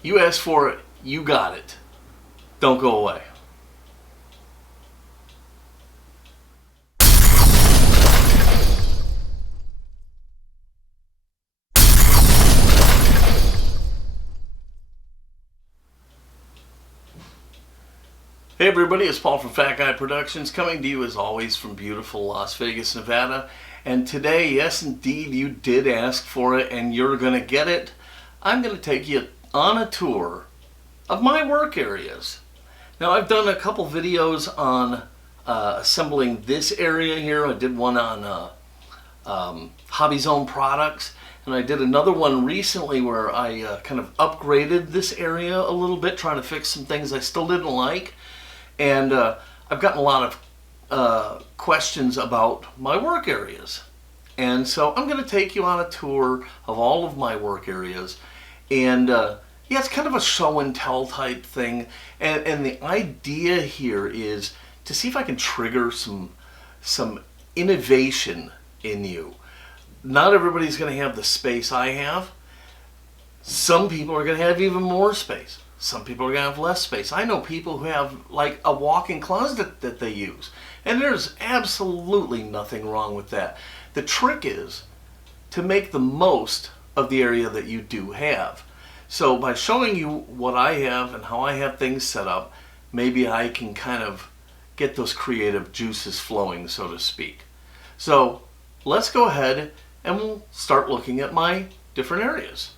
You asked for it, you got it. Don't go away. Hey everybody, it's Paul from Fat Guy Productions, coming to you as always from beautiful Las Vegas, Nevada. And today, yes indeed, you did ask for it and you're going to get it. I'm going to take you on a tour of my work areas. Now, I've done a couple videos on assembling this area here. I did one on Hobby Zone products, and I did another one recently where I kind of upgraded this area a little bit, trying to fix some things I still didn't like. And I've gotten a lot of questions about my work areas. And so I'm going to take you on a tour of all of my work areas. And yeah, it's kind of a show and tell type thing. And the idea here is to see if I can trigger some innovation in you. Not everybody's going to have the space I have. Some people are going to have even more space. Some people are going to have less space. I know people who have like a walk-in closet that they use. And there's absolutely nothing wrong with that. The trick is to make the most of the area that you do have. So by showing you what I have and how I have things set up, maybe I can kind of get those creative juices flowing, so to speak. So let's go ahead and we'll start looking at my different areas.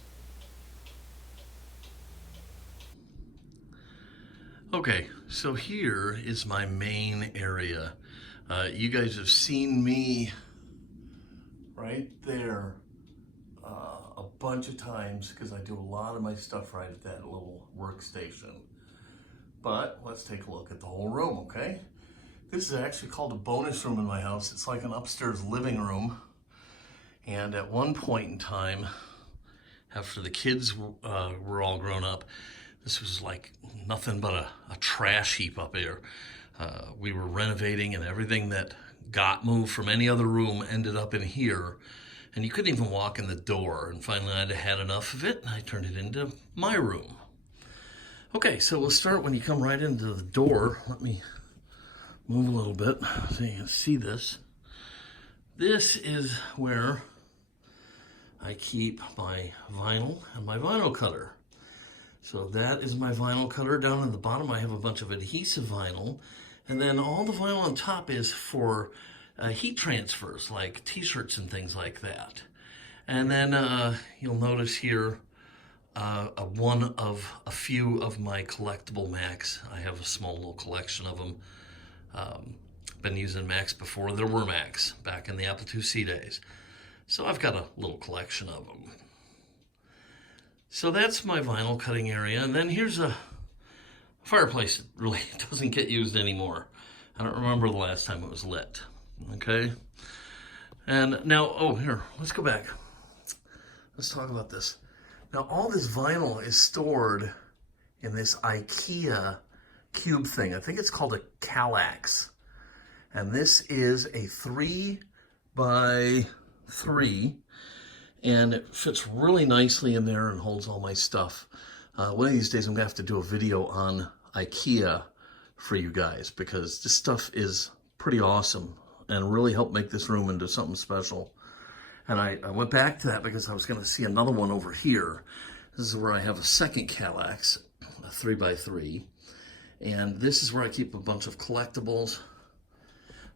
Okay, so here is my main area. You guys have seen me right there a bunch of times because I do a lot of my stuff right at that little workstation. But let's take a look at the whole room, okay? This is actually called a bonus room in my house. It's like an upstairs living room. And at one point in time, after the kids were all grown up, this was like nothing but a trash heap up there. We were renovating and everything that got moved from any other room ended up in here. And you couldn't even walk in the door. And finally I'd had enough of it and I turned it into my room. Okay, so we'll start when you come right into the door. Let me move a little bit so you can see this. This is where I keep my vinyl and my vinyl cutter. So that is my vinyl cutter. Down in the bottom I have a bunch of adhesive vinyl, and then all the vinyl on top is for heat transfers like t-shirts and things like that. And then you'll notice here one of a few of my collectible Macs. I have a small little collection of them. Been using Macs before there were Macs, back in the Apple IIc days. So I've got a little collection of them. So that's my vinyl cutting area. And then here's a fireplace that really doesn't get used anymore. I don't remember the last time it was lit. Okay. And now, oh, here, let's go back. Let's talk about this. Now, all this vinyl is stored in this IKEA cube thing. I think it's called a Kallax. And this is a 3 by 3. And it fits really nicely in there and holds all my stuff. One of these days I'm going to have to do a video on IKEA for you guys because this stuff is pretty awesome and really helped make this room into something special. And I went back to that because I was going to see another one over here. This is where I have a second Kallax, a 3 by 3. And this is where I keep a bunch of collectibles.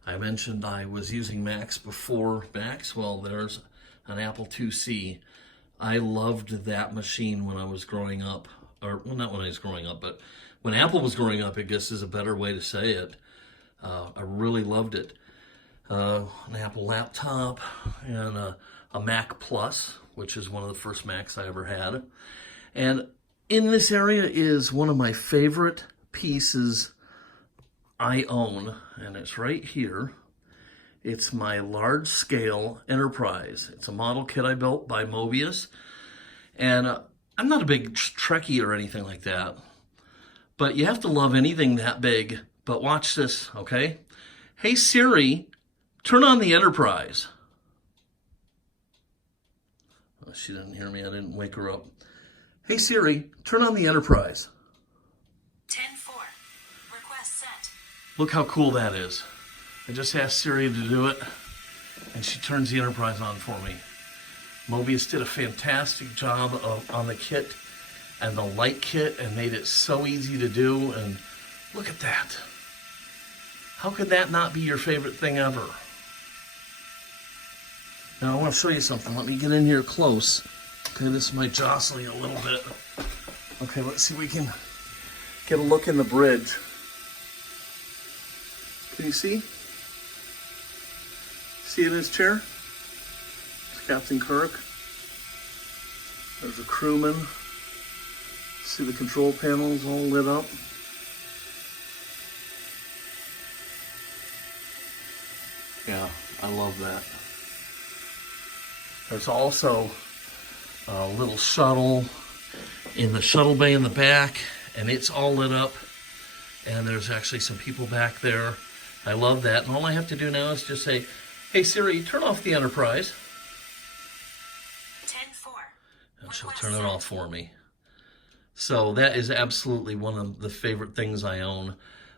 I mentioned I was using Macs before Macs. Well, there's an Apple IIc. I loved that machine when I was growing up. Or, well, not when I was growing up, but when Apple was growing up, I guess is a better way to say it. I really loved it. An Apple laptop and a Mac Plus, which is one of the first Macs I ever had. And in this area is one of my favorite pieces I own, and it's right here. It's my large scale Enterprise. It's a model kit I built by Mobius. And I'm not a big Trekkie or anything like that, but you have to love anything that big. But watch this, okay? Hey Siri, turn on the Enterprise. Oh, she didn't hear me, I didn't wake her up. Hey Siri, turn on the Enterprise. 10-4. Request sent. Look how cool that is. I just asked Siri to do it, and she turns the Enterprise on for me. Mobius did a fantastic job on the kit and the light kit and made it so easy to do, and look at that. How could that not be your favorite thing ever? Now I want to show you something. Let me get in here close. Okay, this might jostle you a little bit. Okay, let's see if we can get a look in the bridge. Can you see? See in his chair? It's Captain Kirk. There's a crewman. See the control panels all lit up. Yeah, I love that. There's also a little shuttle in the shuttle bay in the back, and it's all lit up. And there's actually some people back there. I love that. And all I have to do now is just say, hey Siri, turn off the Enterprise. 10-4. And she'll turn it off for me. So that is absolutely one of the favorite things I own.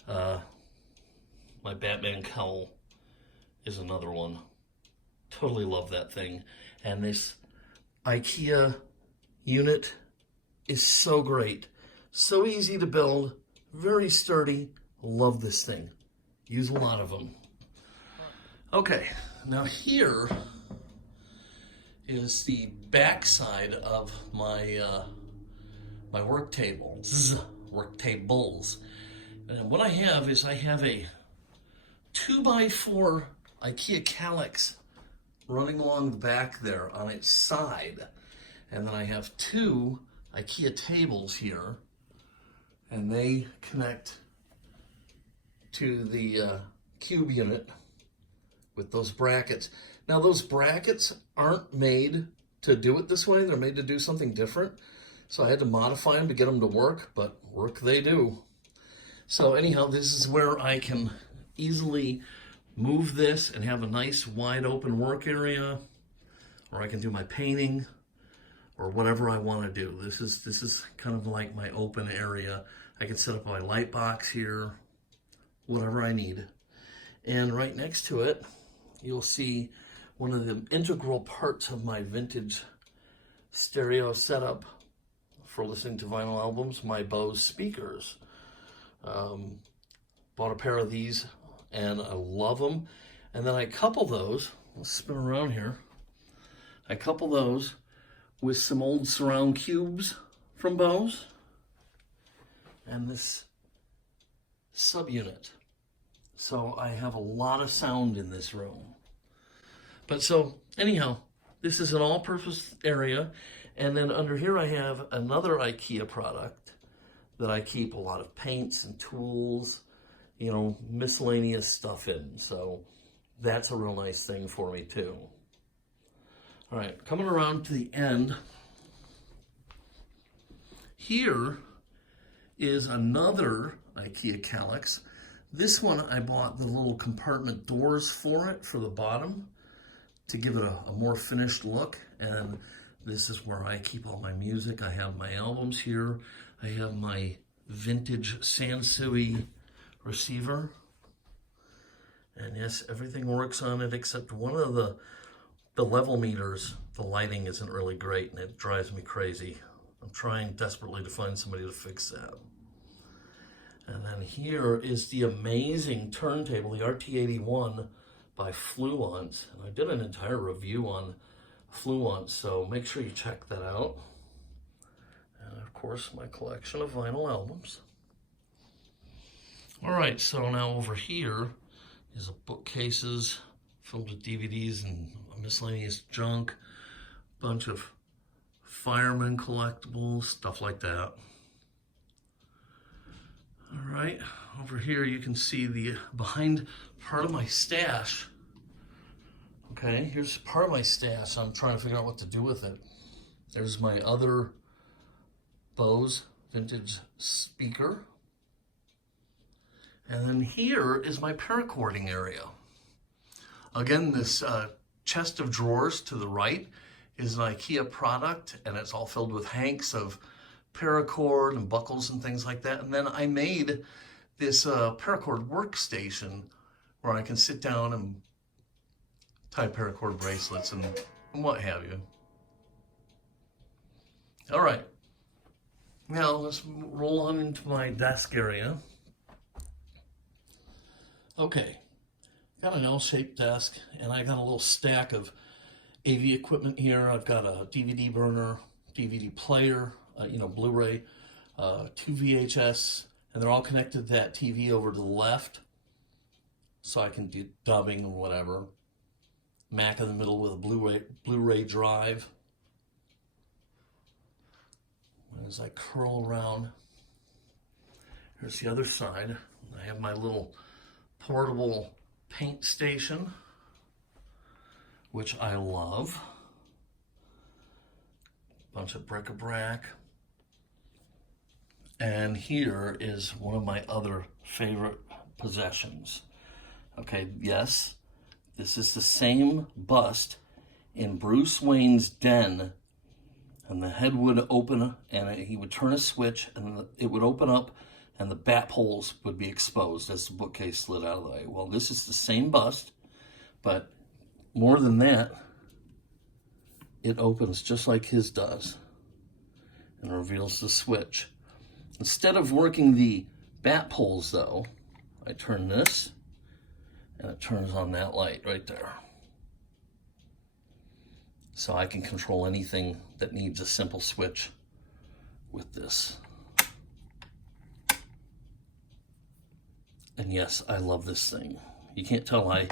My Batman cowl is another one. Totally love that thing. And this IKEA unit is so great. So easy to build, very sturdy. Love this thing. Use a lot of them. Okay, now here is the back side of my my work tables. And what I have is I have a 2x4 IKEA calyx running along the back there on its side. And then I have two IKEA tables here, and they connect to the cube unit with those brackets. Now those brackets aren't made to do it this way. They're made to do something different. So I had to modify them to get them to work, but work they do. So anyhow, this is where I can easily move this and have a nice wide open work area, or I can do my painting or whatever I want to do. This is kind of like my open area. I can set up my light box here, whatever I need. And right next to it, you'll see one of the integral parts of my vintage stereo setup for listening to vinyl albums, my Bose speakers. Bought a pair of these and I love them. And then I couple those, let's spin around here. I couple those with some old surround cubes from Bose and this subunit. So I have a lot of sound in this room. But so anyhow, this is an all-purpose area. And then under here I have another IKEA product that I keep a lot of paints and tools, you know, miscellaneous stuff in. So that's a real nice thing for me too. All right, coming around to the end, here is another IKEA calyx. This one I bought the little compartment doors for it, for the bottom, to give it a more finished look. And this is where I keep all my music. I have my albums here. I have my vintage Sansui receiver. And yes, everything works on it except one of the level meters. The lighting isn't really great and it drives me crazy. I'm trying desperately to find somebody to fix that. And then here is the amazing turntable, the RT81 by Fluence. And I did an entire review on Fluence, so make sure you check that out. And of course, my collection of vinyl albums. All right, so now over here is a bookcases filled with DVDs and miscellaneous junk, bunch of fireman collectibles, stuff like that. All right, over here you can see the behind part of my stash. Okay, here's part of my stash. I'm trying to figure out what to do with it. There's my other Bose vintage speaker. And then here is my paracording area. Again, this chest of drawers to the right is an IKEA product, and it's all filled with hanks of paracord and buckles and things like that. And then I made this paracord workstation where I can sit down and tie paracord bracelets and what have you. All right, now let's roll on into my desk area. Okay, got an L-shaped desk, and I got a little stack of AV equipment here. I've got a DVD burner, DVD player, Blu-ray, 2 VHS, and they're all connected to that TV over to the left, so I can do dubbing or whatever. Mac in the middle with a Blu-ray drive. As I curl around, here's the other side. I have my little portable paint station, which I love. Bunch of bric-a-brac. And here is one of my other favorite possessions. Okay, yes, this is the same bust in Bruce Wayne's den. And the head would open, and he would turn a switch, and it would open up, and the bat holes would be exposed as the bookcase slid out of the way. Well, this is the same bust, but more than that, it opens just like his does and reveals the switch. Instead of working the bat poles, though, I turn this, and it turns on that light right there. So I can control anything that needs a simple switch with this. And yes, I love this thing. You can't tell I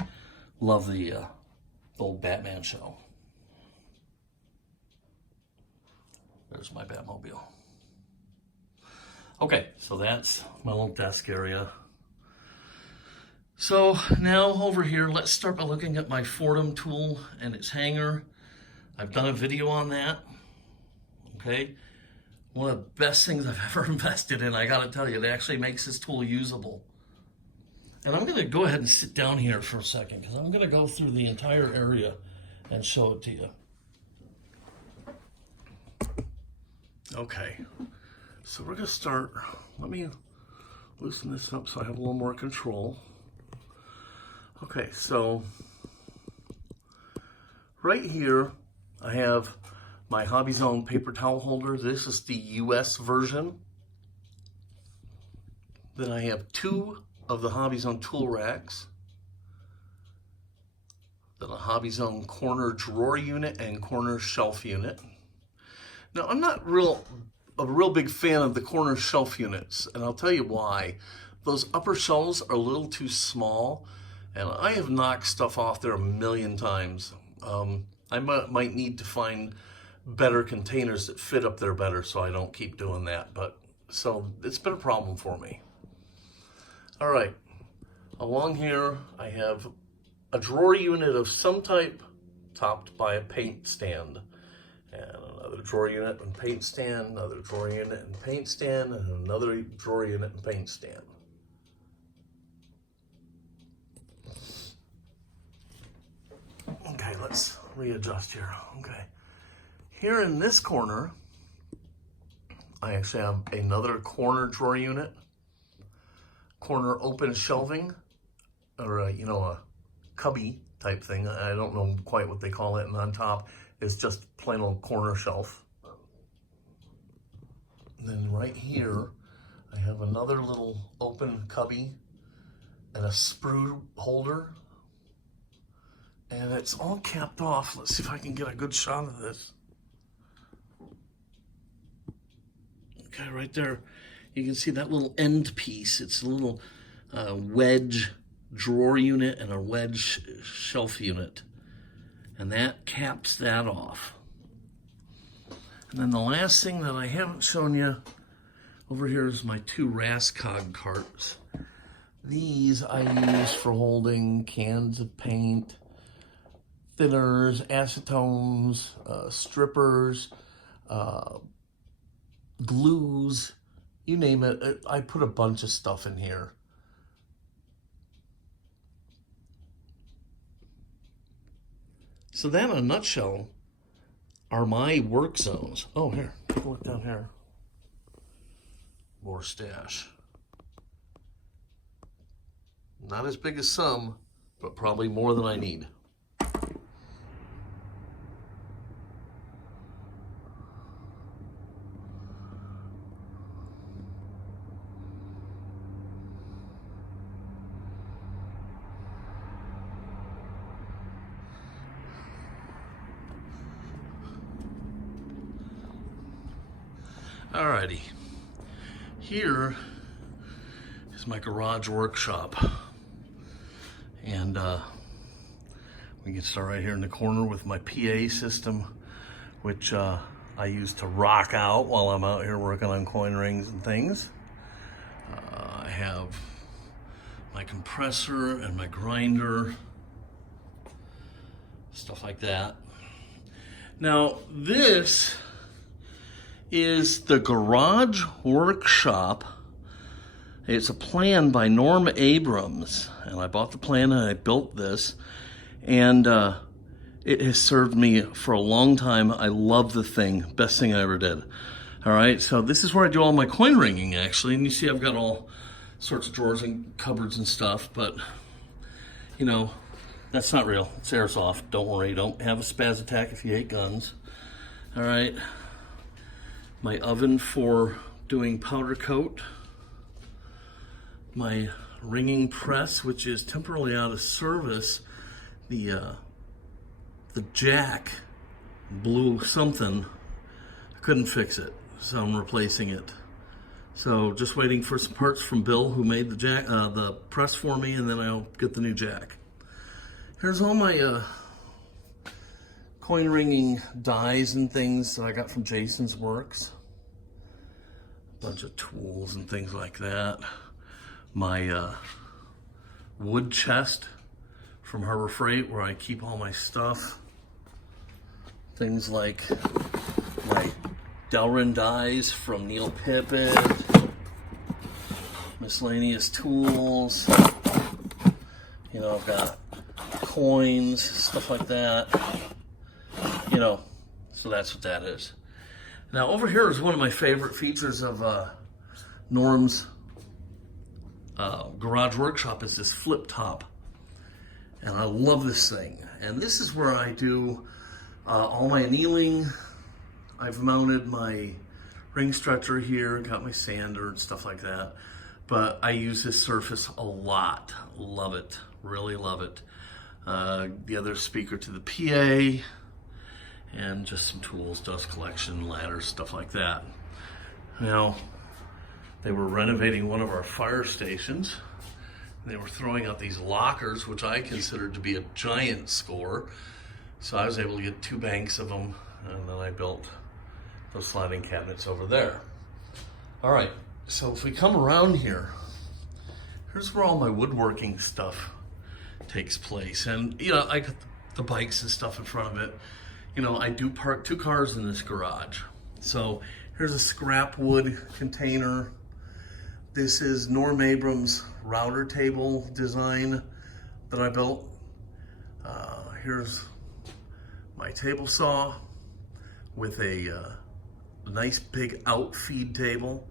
love the old Batman show. There's my Batmobile. Okay, so that's my little desk area. So now over here, let's start by looking at my Foredom tool and its hanger. I've done a video on that, okay? One of the best things I've ever invested in, I gotta tell you, it actually makes this tool usable. And I'm gonna go ahead and sit down here for a second, because I'm gonna go through the entire area and show it to you. Okay, so we're gonna start, let me loosen this up so I have a little more control. Okay, so right here, I have my Hobby Zone paper towel holder. This is the US version. Then I have 2 of the Hobby Zone tool racks. Then a Hobby Zone corner drawer unit and corner shelf unit. Now, I'm not a real big fan of the corner shelf units, and I'll tell you why. Those upper shelves are a little too small, and I have knocked stuff off there a million times. I might need to find better containers that fit up there better so I don't keep doing that. But so it's been a problem for me. All right, along here I have a drawer unit of some type topped by a paint stand. And another drawer unit and paint stand, another drawer unit and paint stand, and another drawer unit and paint stand. Okay, let's readjust here. Okay. Here in this corner, I actually have another corner drawer unit, corner open shelving, or a cubby type thing. I don't know quite what they call it. And on top is just plain old corner shelf. And then right here, I have another little open cubby and a sprue holder. And it's all capped off. Let's see if I can get a good shot of this. Okay, right there, you can see that little end piece. It's a little wedge drawer unit and a wedge shelf unit. And that caps that off. And then the last thing that I haven't shown you over here is my 2 Rascog carts. These I use for holding cans of paint, thinners, acetones, strippers, glues, you name it. I put a bunch of stuff in here. So that, in a nutshell, are my work zones. Oh, here, take a look down here. more stash. Not as big as some, but probably more than I need. Alrighty, here is my garage workshop, and we can start right here in the corner with my PA system, which I use to rock out while I'm out here working on coin rings and things. I have my compressor and my grinder, stuff like that. Now this is the garage workshop. It's a plan by Norm Abrams, and I bought the plan and I built this, and it has served me for a long time. I love the thing. Best thing I ever did. All right, so this is where I do all my coin ringing, actually, and you see I've got all sorts of drawers and cupboards and stuff, but you know, that's not real. It's airsoft. Don't worry. Don't have a spaz attack if you hate guns. All right. My oven for doing powder coat, my ringing press, which is temporarily out of service. The jack blew something. I couldn't fix it, so I'm replacing it. So just waiting for some parts from Bill, who made the jack, the press for me, and then I'll get the new jack. Here's all my coin ringing dies and things that I got from Jason's Works. A bunch of tools and things like that. My wood chest from Harbor Freight, where I keep all my stuff. Things like my Delrin dies from Neil Pipet. Miscellaneous tools. You know, I've got coins, stuff like that. You know, so that's what that is. Now over here is one of my favorite features of Norm's garage workshop, is this flip top. And I love this thing. And this is where I do all my annealing. I've mounted my ring stretcher here, got my sander and stuff like that. But I use this surface a lot. Love it, really love it. The other speaker to the PA, and just some tools, dust collection, ladders, stuff like that. Now, they were renovating one of our fire stations. They were throwing out these lockers, which I considered to be a giant score. So I was able to get 2 banks of them, and then I built those sliding cabinets over there. All right, so if we come around here, here's where all my woodworking stuff takes place. And, you know, I got the bikes and stuff in front of it. You know, I do park 2 cars in this garage. So here's a scrap wood container. This is Norm Abrams' router table design that I built. Here's my table saw with a nice big outfeed table.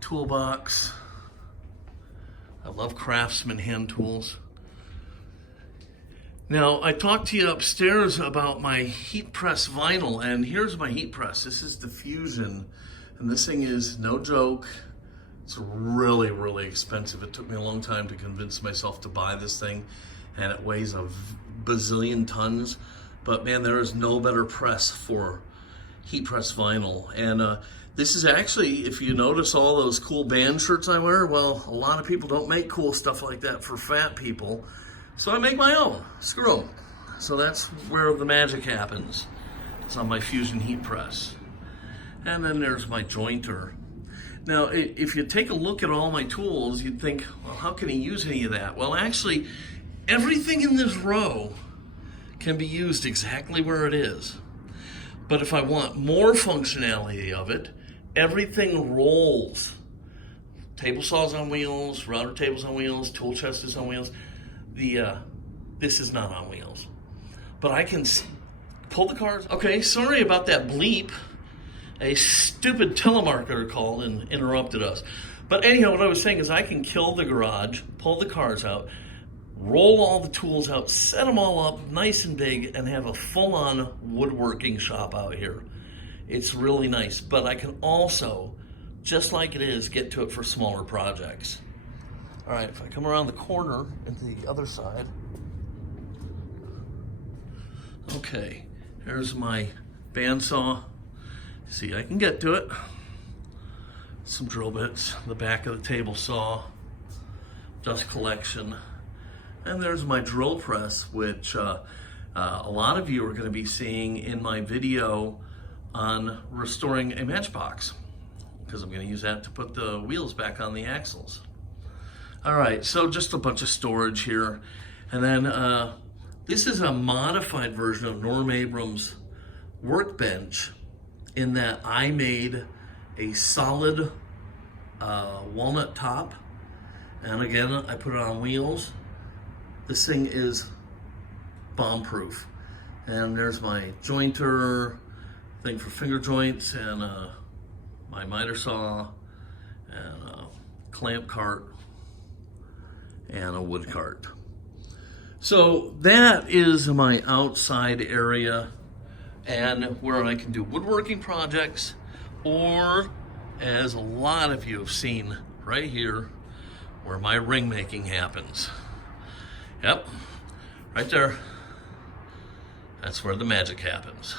Toolbox. I love Craftsman hand tools. Now, I talked to you upstairs about my heat press vinyl, and here's my heat press. This is the Fusion, and this thing is no joke. It's really, really expensive. It took me a long time to convince myself to buy this thing, and it weighs a bazillion tons. But man, there is no better press for heat press vinyl. And this is actually, if you notice all those cool band shirts I wear, well, a lot of people don't make cool stuff like that for fat people. So I make my own. Screw 'em. So that's where the magic happens. It's on my Fusion heat press. And then there's my jointer. Now, if you take a look at all my tools, you'd think, well, how can he use any of that? Well, actually, everything in this row can be used exactly where it is. But if I want more functionality of it, everything rolls. Table saws on wheels, router tables on wheels, tool chest is on wheels. This is not on wheels. But I can pull the cars. Okay, sorry about that bleep. a stupid telemarketer called and interrupted us. But anyhow, what I was saying is I can kill the garage, pull the cars out, roll all the tools out, set them all up nice and big, and have a full-on woodworking shop out here. It's really nice, but I can also, just like it is, get to it for smaller projects. All right, if I come around the corner into the other side. Okay, here's my bandsaw. See, I can get to it. Some drill bits, the back of the table saw, dust collection. And there's my drill press, which a lot of you are going to be seeing in my video on restoring a matchbox, because I'm going to use that to put the wheels back on the axles. All right, so just a bunch of storage here. And then this is a modified version of Norm Abrams' workbench, in that I made a solid walnut top. And again, I put it on wheels. This thing is bomb-proof. And there's my jointer thing for finger joints, and my miter saw, and a clamp cart, and a wood cart. So that is my outside area, and where I can do woodworking projects, or, as a lot of you have seen right here, where my ring making happens. Yep, right there. That's where the magic happens.